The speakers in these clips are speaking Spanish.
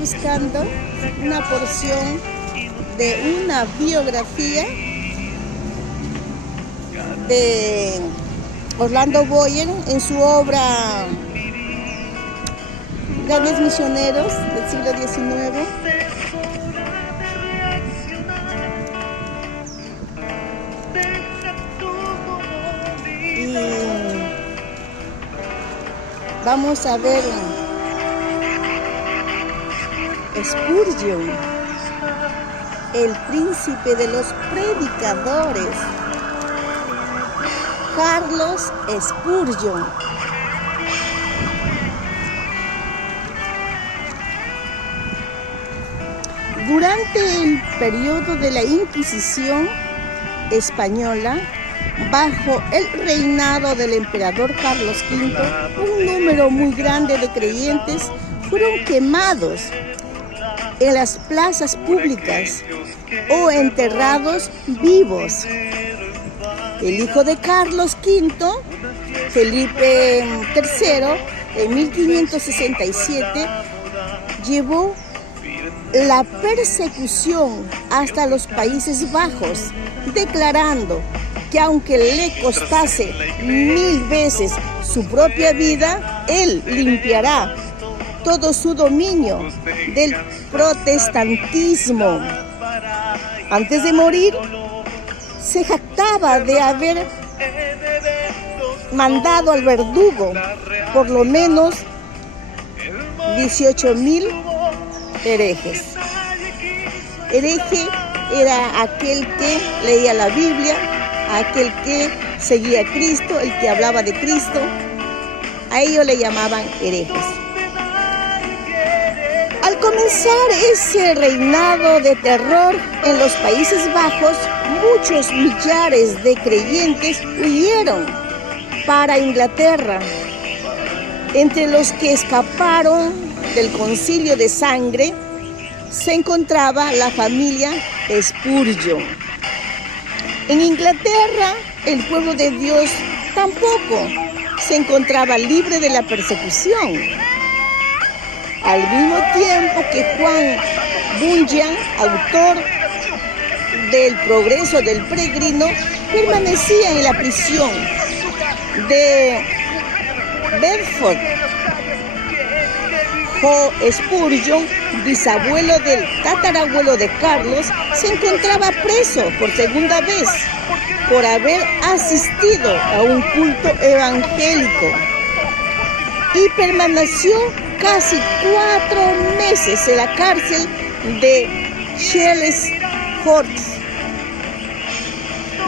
buscando una porción de una biografía de Orlando Boyer en su obra Grandes Misioneros del siglo XIX. Y vamos a ver Spurgeon, el príncipe de los predicadores, Carlos Spurgeon. Durante el periodo de la Inquisición española, bajo el reinado del emperador Carlos V, un número muy grande de creyentes fueron quemados en las plazas públicas o enterrados vivos. El hijo de Carlos V, Felipe III, en 1567, llevó la persecución hasta los Países Bajos, declarando que aunque le costase 1000 veces su propia vida, él limpiará todo su dominio del protestantismo. Antes de morir, se jactaba de haber mandado al verdugo por lo menos 18,000 herejes. Hereje era aquel que leía la Biblia, aquel que seguía a Cristo, el que hablaba de Cristo. A ellos le llamaban herejes. Al comenzar ese reinado de terror en los Países Bajos, muchos millares de creyentes huyeron para Inglaterra. Entre los que escaparon del concilio de sangre se encontraba la familia Spurgeon. En Inglaterra, el pueblo de Dios tampoco se encontraba libre de la persecución. Al mismo tiempo que Juan Bunyan, autor del Progreso del Peregrino, permanecía en la prisión de Bedford, Spurgeon, bisabuelo del tatarabuelo de Carlos, se encontraba preso por segunda vez por haber asistido a un culto evangélico y permaneció casi 4 meses en la cárcel de Chelmsford,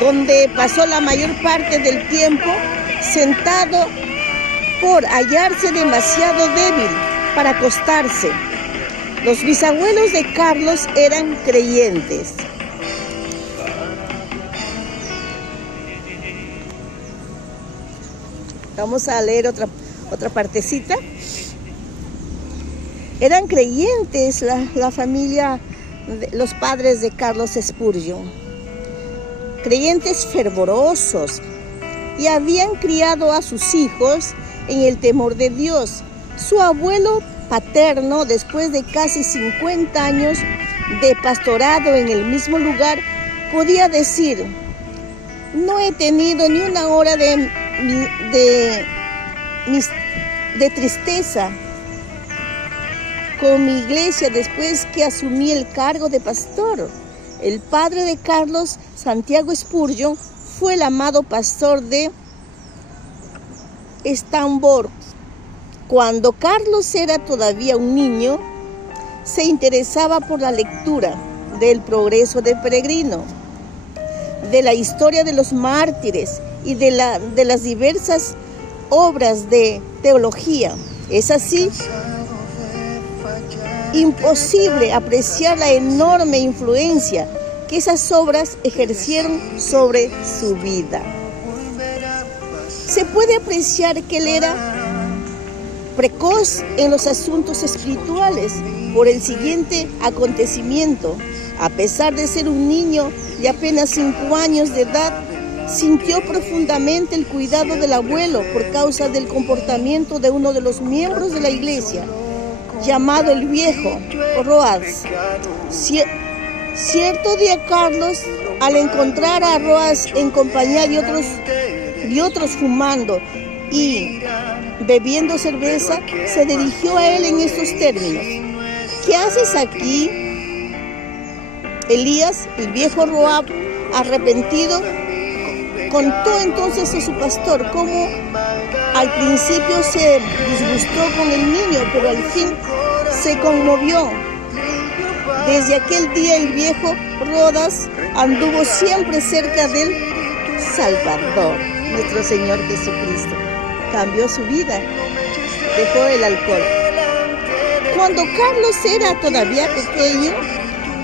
donde pasó la mayor parte del tiempo sentado por hallarse demasiado débil para acostarse. Los bisabuelos de Carlos eran creyentes. Vamos a leer otra partecita. Eran creyentes la familia, los padres de Carlos Spurgeon, creyentes fervorosos, y habían criado a sus hijos en el temor de Dios. Su abuelo paterno, después de casi 50 años de pastorado en el mismo lugar, podía decir: no he tenido ni una hora de tristeza con mi iglesia después que asumí el cargo de pastor. El padre de Carlos, Santiago Spurgeon, fue el amado pastor de Stanford. Cuando Carlos era todavía un niño, se interesaba por la lectura del Progreso del Peregrino, de la historia de los mártires y de las diversas obras de teología. Es así imposible apreciar la enorme influencia que esas obras ejercieron sobre su vida. Se puede apreciar que él era precoz en los asuntos espirituales por el siguiente acontecimiento. A pesar de ser un niño de apenas 5 años de edad, sintió profundamente el cuidado del abuelo por causa del comportamiento de uno de los miembros de la iglesia, llamado el Viejo, Roas. Cierto día Carlos, al encontrar a Roas en compañía de otros fumando y bebiendo cerveza, se dirigió a él en estos términos: ¿qué haces aquí? Elías, el viejo Roas, arrepentido, contó entonces a su pastor cómo al principio se disgustó con el niño, pero al fin se conmovió. Desde aquel día el viejo Rodas anduvo siempre cerca del Salvador, nuestro Señor Jesucristo. Cambió su vida, dejó el alcohol. Cuando Carlos era todavía pequeño,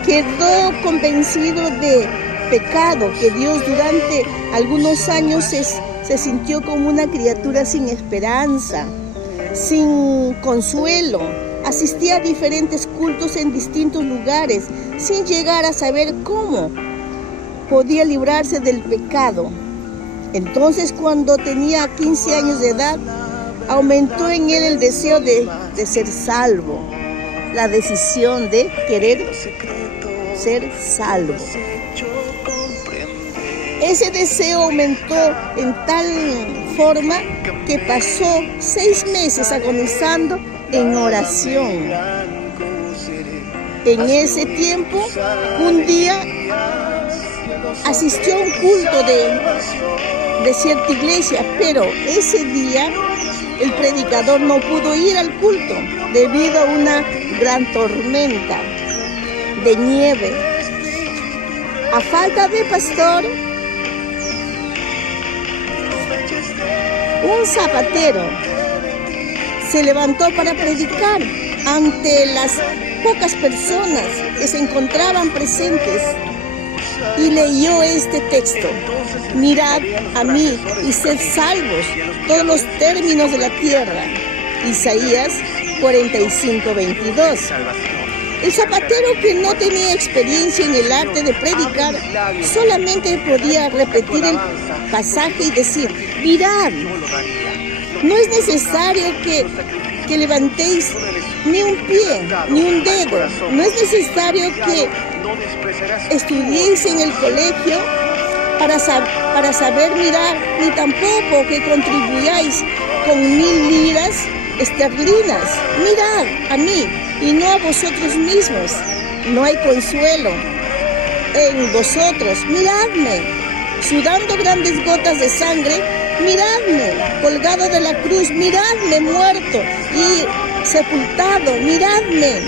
quedó convencido de pecado, que Dios durante algunos años se sintió como una criatura sin esperanza, sin consuelo. Asistía a diferentes cultos en distintos lugares, sin llegar a saber cómo podía librarse del pecado. Entonces, cuando tenía 15 años de edad, aumentó en él el deseo de ser salvo, la decisión de querer ser salvo. Ese deseo aumentó en tal forma que pasó 6 meses agonizando en oración. En ese tiempo, un día asistió a un culto de cierta iglesia, pero ese día el predicador no pudo ir al culto debido a una gran tormenta de nieve. A falta de pastor, un zapatero se levantó para predicar ante las pocas personas que se encontraban presentes y leyó este texto: mirad a mí y sed salvos todos los términos de la tierra. Isaías 45:22. El zapatero, que no tenía experiencia en el arte de predicar, solamente podía repetir el pasaje y decir: mirad, no es necesario que levantéis ni un pie, ni un dedo. No es necesario que estudiéis en el colegio para saber mirar, ni tampoco que contribuyáis con 1000 libras esterlinas. Mirad a mí y no a vosotros mismos. No hay consuelo en vosotros. Miradme, sudando grandes gotas de sangre. Miradme, colgado de la cruz. Miradme, muerto y sepultado. Miradme,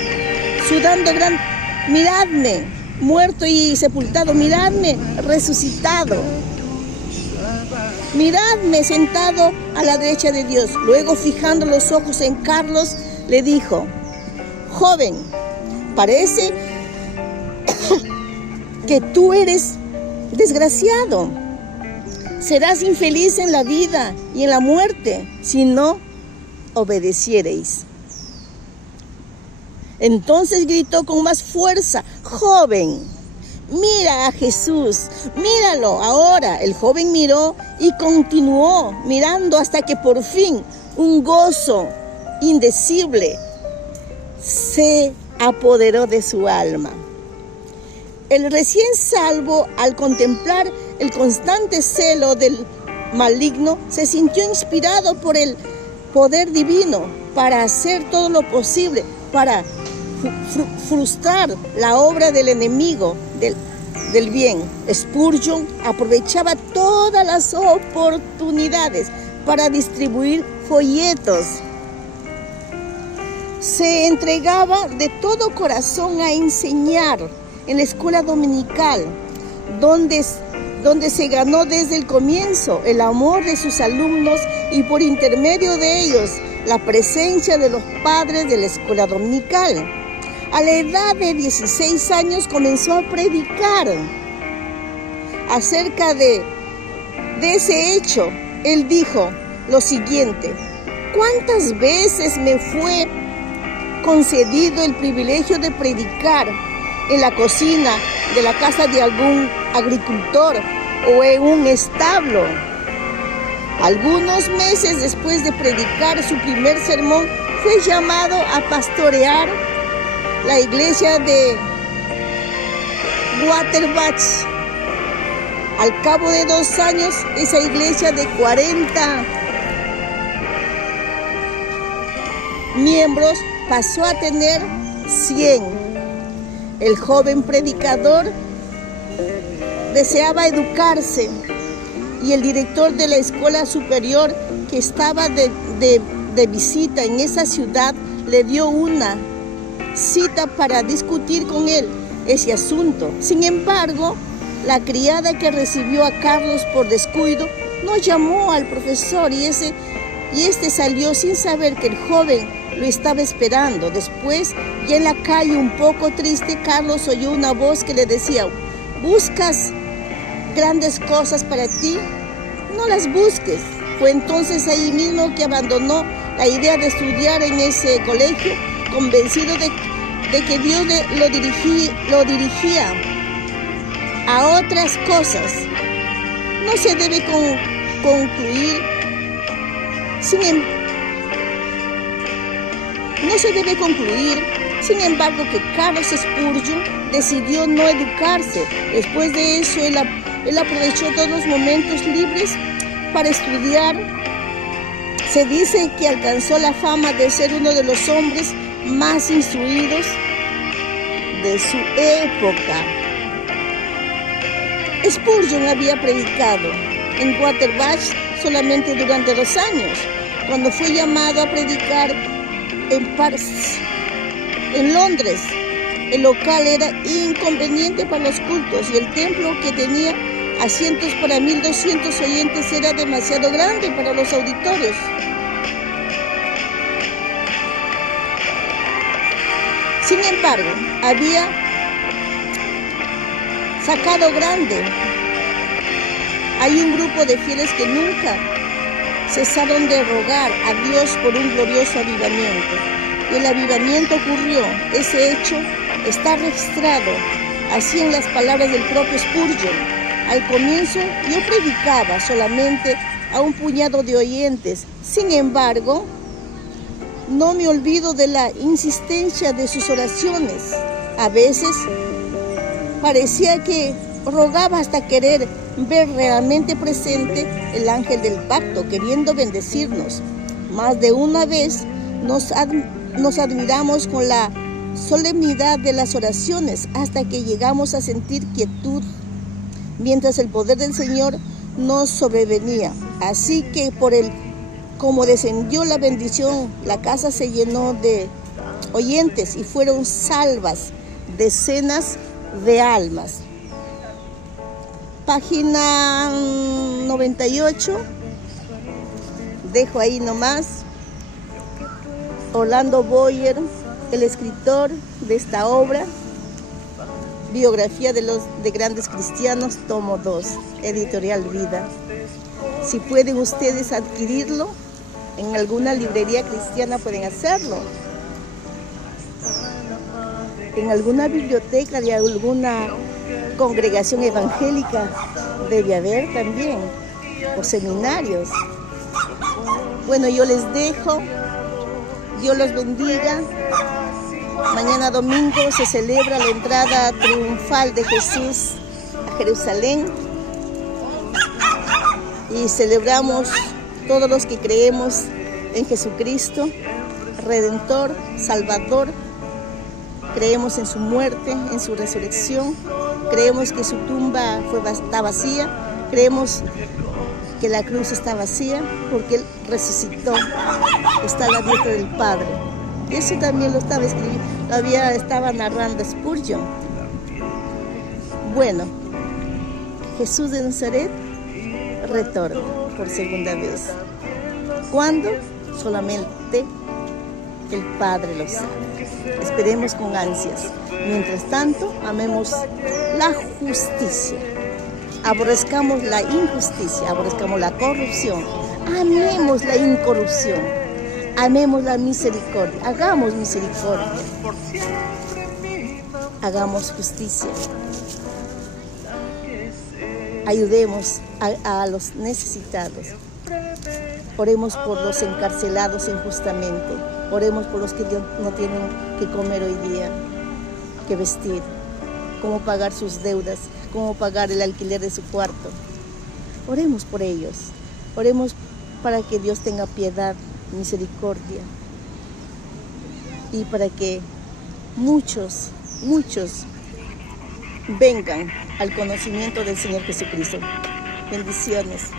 miradme, muerto y sepultado. Miradme, resucitado. Miradme, sentado a la derecha de Dios. Luego, fijando los ojos en Carlos, le dijo: joven, parece que tú eres desgraciado. Serás infeliz en la vida y en la muerte si no obedeciereis. Entonces gritó con más fuerza: joven, mira a Jesús, míralo ahora. El joven miró y continuó mirando hasta que por fin un gozo indecible se apoderó de su alma. El recién salvo, al contemplar el constante celo del maligno, se sintió inspirado por el poder divino para hacer todo lo posible para frustrar la obra del enemigo del bien. Spurgeon aprovechaba todas las oportunidades para distribuir folletos. Se entregaba de todo corazón a enseñar en la escuela dominical, donde se ganó desde el comienzo el amor de sus alumnos y por intermedio de ellos la presencia de los padres de la escuela dominical. A la edad de 16 años comenzó a predicar acerca de ese hecho. Él dijo lo siguiente: ¿cuántas veces me fue concedido el privilegio de predicar en la cocina de la casa de algún agricultor o en un establo? Algunos meses después de predicar su primer sermón, fue llamado a pastorear la iglesia de Waterbach. Al cabo de 2 años, esa iglesia de 40 miembros pasó a tener 100. El joven predicador deseaba educarse y el director de la escuela superior, que estaba de visita en esa ciudad, le dio una cita para discutir con él ese asunto. Sin embargo, la criada que recibió a Carlos por descuido no llamó al profesor y este salió sin saber que el joven lo estaba esperando. Después, ya en la calle un poco triste, Carlos oyó una voz que le decía: ¿buscas grandes cosas para ti? No las busques. Fue entonces ahí mismo que abandonó la idea de estudiar en ese colegio, convencido de que Dios lo dirigía a otras cosas. No se debe concluir, sin embargo, que Carlos Spurgeon decidió no educarse. Después de eso, él aprovechó todos los momentos libres para estudiar. Se dice que alcanzó la fama de ser uno de los hombres más instruidos de su época. Spurgeon había predicado en Waterbach solamente durante 2 años. Cuando fue llamado a predicar en Londres, el local era inconveniente para los cultos y el templo, que tenía asientos para 1,200 oyentes, era demasiado grande para los auditorios. Sin embargo, había sacado grande. Hay un grupo de fieles que nunca cesaron de rogar a Dios por un glorioso avivamiento. Y el avivamiento ocurrió. Ese hecho está registrado así en las palabras del propio Spurgeon. Al comienzo yo predicaba solamente a un puñado de oyentes. Sin embargo, no me olvido de la insistencia de sus oraciones. A veces parecía que rogaba hasta querer ver realmente presente el ángel del pacto, queriendo bendecirnos. Más de una vez nos admiramos con la solemnidad de las oraciones hasta que llegamos a sentir quietud mientras el poder del Señor nos sobrevenía. Así que como descendió la bendición, la casa se llenó de oyentes y fueron salvas decenas de almas. Página 98, dejo ahí nomás. Orlando Boyer, el escritor de esta obra, Biografía de grandes cristianos, tomo 2, Editorial Vida. Si pueden ustedes adquirirlo en alguna librería cristiana, pueden hacerlo. En alguna biblioteca de alguna congregación evangélica debe haber también, o seminarios. Bueno, yo les dejo. Dios los bendiga. Mañana domingo se celebra la entrada triunfal de Jesús a Jerusalén y celebramos todos los que creemos en Jesucristo, Redentor, Salvador. Creemos en su muerte, en su resurrección. Creemos que su tumba está vacía. Creemos que la cruz está vacía porque Él resucitó. Está a la diestra del Padre. Eso también lo estaba escribiendo, estaba narrando Spurgeon. Bueno, Jesús de Nazaret retorna por segunda vez. ¿Cuándo? Solamente el Padre lo sabe. Esperemos con ansias. Mientras tanto, amemos la justicia. Aborrezcamos la injusticia, aborrezcamos la corrupción. Amemos la incorrupción. Amemos la misericordia. Hagamos misericordia. Hagamos justicia. Ayudemos a los necesitados. Oremos por los encarcelados injustamente. Oremos por los que no tienen que comer hoy día, que vestir, cómo pagar sus deudas, cómo pagar el alquiler de su cuarto. Oremos por ellos. Oremos para que Dios tenga piedad, misericordia, y para que muchos vengan al conocimiento del Señor Jesucristo. Bendiciones.